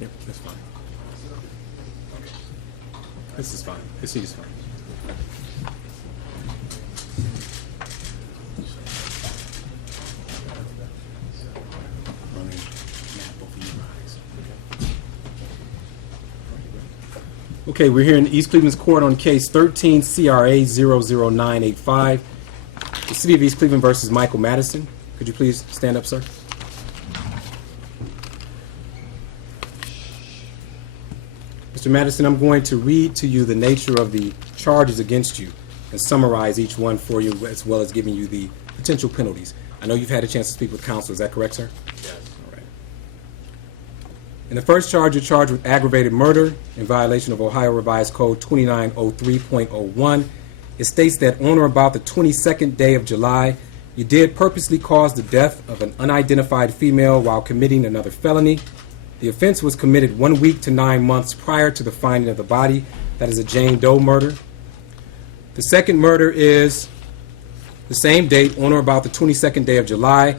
Yep, that's fine. This is fine. This seat is fine. Okay, we're here in East Cleveland's Court on case 13 CRA 00985. The City of East Cleveland versus Michael Madison. Could you please stand up, sir? Mr. Madison, I'm going to read to you the nature of the charges against you and summarize each one for you, as well as giving you the potential penalties. I know you've had a chance to speak with counsel. Is that correct, sir? Yes. All right. In the first charge, you're charged with aggravated murder in violation of Ohio Revised Code 2903.01. It states that on or about the 22nd day of July, you did purposely cause the death of an unidentified female while committing another felony. The offense was committed 1 week to 9 months prior to the finding of the body. That is a Jane Doe murder. The second murder is the same date, on or about the 22nd day of July.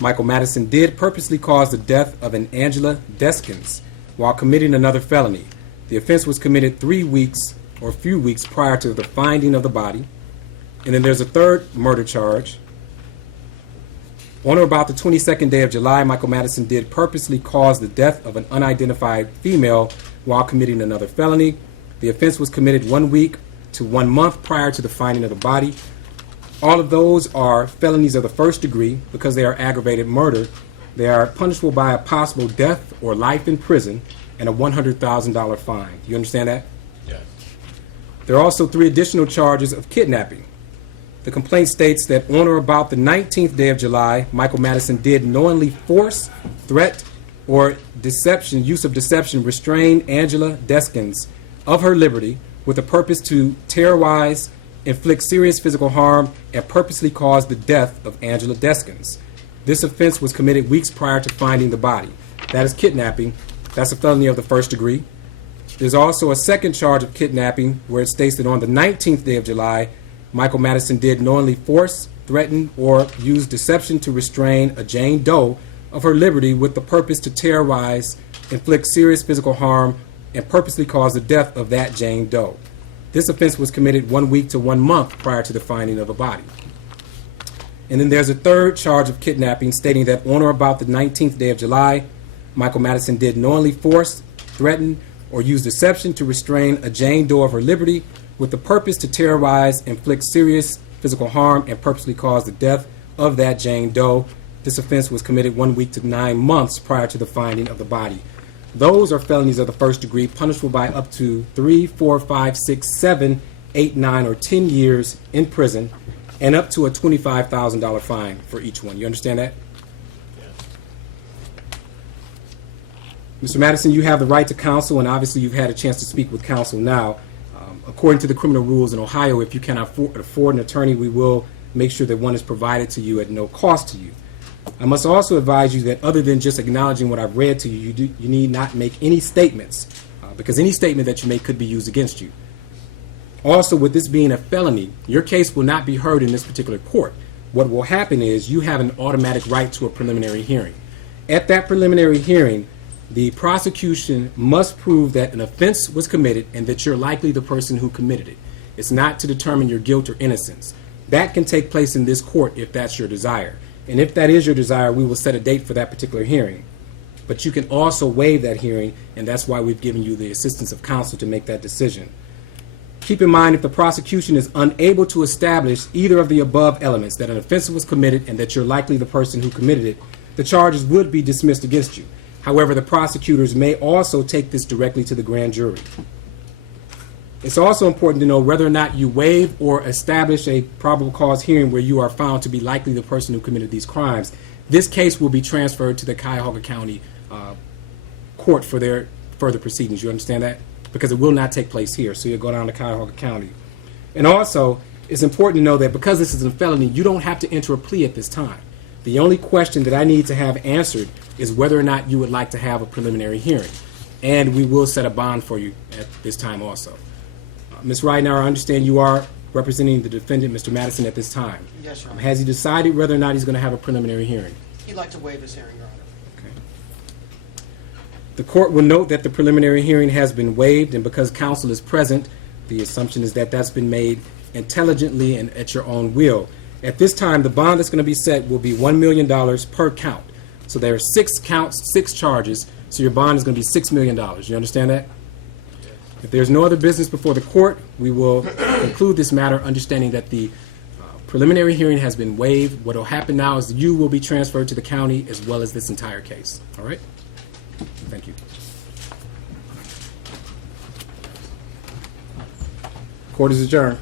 Michael Madison did purposely cause the death of an Angela Deskins while committing another felony. The offense was committed 3 weeks or a few weeks prior to the finding of the body. And then there's a third murder charge. On or about the 22nd day of July, Michael Madison did purposely cause the death of an unidentified female while committing another felony. The offense was committed 1 week to 1 month prior to the finding of the body. All of those are felonies of the first degree because they are aggravated murder. They are punishable by a possible death or life in prison and a $100,000 fine. Do you understand that? Yes. There are also 3 additional charges of kidnapping. The complaint states that on or about the 19th day of July, Michael Madison did knowingly force, threat, or deception, use of deception, restrain Angela Deskins of her liberty with a purpose to terrorize, inflict serious physical harm, and purposely cause the death of Angela Deskins. This offense was committed weeks prior to finding the body. That is kidnapping. That's a felony of the first degree. There's also a second charge of kidnapping where it states that on the 19th day of July, Michael Madison did knowingly force, threaten, or use deception to restrain a Jane Doe of her liberty with the purpose to terrorize, inflict serious physical harm, and purposely cause the death of that Jane Doe. This offense was committed 1 week to 1 month prior to the finding of a body. And then there's a third charge of kidnapping stating that on or about the 19th day of July, Michael Madison did knowingly force, threaten, or use deception to restrain a Jane Doe of her liberty with the purpose to terrorize, inflict serious physical harm, and purposely cause the death of that Jane Doe. This offense was committed 1 week to 9 months prior to the finding of the body. Those are felonies of the first degree, punishable by up to 3, 4, 5, 6, 7, 8, 9, or 10 years in prison, and up to a $25,000 fine for each one. You understand that? Yes. Mr. Madison, you have the right to counsel, and obviously you've had a chance to speak with counsel now. According to the criminal rules in Ohio, if you cannot afford an attorney, we will make sure that one is provided to you at no cost to you. I must also advise you that other than just acknowledging what I've read to you, you need not make any statements, because any statement that you make could be used against you. Also, with this being a felony, your case will not be heard in this particular court. What will happen is you have an automatic right to a preliminary hearing. At that preliminary hearing, the prosecution must prove that an offense was committed and that you're likely the person who committed it. It's not to determine your guilt or innocence. That can take place in this court if that's your desire. And if that is your desire, we will set a date for that particular hearing. But you can also waive that hearing, and that's why we've given you the assistance of counsel to make that decision. Keep in mind, if the prosecution is unable to establish either of the above elements, that an offense was committed and that you're likely the person who committed it, the charges would be dismissed against you. However, the prosecutors may also take this directly to the grand jury. It's also important to know whether or not you waive or establish a probable cause hearing where you are found to be likely the person who committed these crimes. This case will be transferred to the Cuyahoga County court for their further proceedings. You understand that? Because it will not take place here, so you'll go down to Cuyahoga County. And also, it's important to know that because this is a felony, you don't have to enter a plea at this time. The only question that I need to have answered is whether or not you would like to have a preliminary hearing. And we will set a bond for you at this time also. Ms. Ridenour, I understand you are representing the defendant, Mr. Madison, at this time. Yes, Your Honor. Has he decided whether or not he's going to have a preliminary hearing? He'd like to waive his hearing, Your Honor. Okay. The court will note that the preliminary hearing has been waived, and because counsel is present, the assumption is that that's been made intelligently and at your own will. At this time, the bond that's going to be set will be $1 million per count. So there are 6 counts, 6 charges, so your bond is going to be $6 million. You understand that? If there's no other business before the court, we will conclude this matter understanding that the preliminary hearing has been waived. What will happen now is you will be transferred to the county as well as this entire case. All right? Thank you. Court is adjourned.